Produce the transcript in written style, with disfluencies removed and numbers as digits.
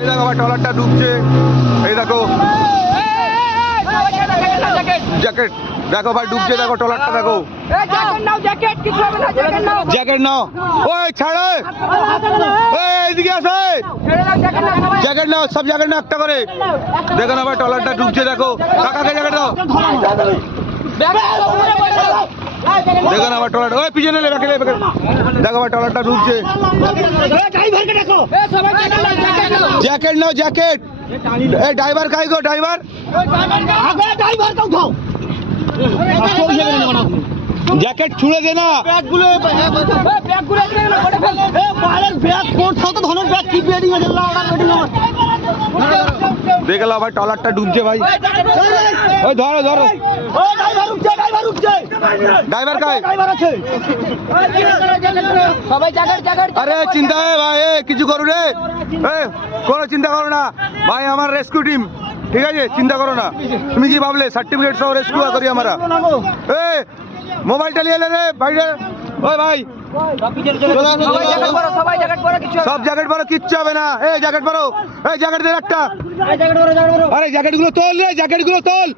এই দেখো ভাই ট্রলারটা ডুবছে, এই দেখো জ্যাকেট, দেখো ভাই ডুবছে, দেখো ট্রলারটা দেখো। জ্যাকেট নাও, ওই ছাড়ো, এইদিকে আসো, জ্যাকেট নাও, সব জ্যাকেট নাও একটা করে। দেখো না ভাই ট্রলারটা ডুবছে, দেখো কাকাকে জ্যাকেট দাও। দেখো না ভাই ট্রলার, ওই পিছনে লে, দেখো ভাই ট্রলারটা ডুবছে। জ্যাকেট নাও, জ্যাকেট। এই ড্রাইভার কাই গো, ড্রাইভার জ্যাকেট ছুড়ে দে না। দেখলাম ভাই ট্রলারটা ডুবছে ভাই, ওই ধরো ধরো। ড্রাইভার কাই? আরে চিন্তা ভাই, কিছু করো রে, কোনো চিন্তা করো না ভাই, আমার রেস্কিউ টিম, ঠিক আছে, চিন্তা করো না। তুমি কি ভাবলে সার্টিফিকেট সহ রেস্কিউ করি আমরা? মোবাইলটা নিয়ে এলে রে ভাইরে, ওই ভাই সব জ্যাকেট পরো, কিচ্ছু হবে না। এই জ্যাকেট পরো, এই জ্যাকেট দে একটা। আরে জ্যাকেট গুলো তোল রে, জ্যাকেট গুলো তোল।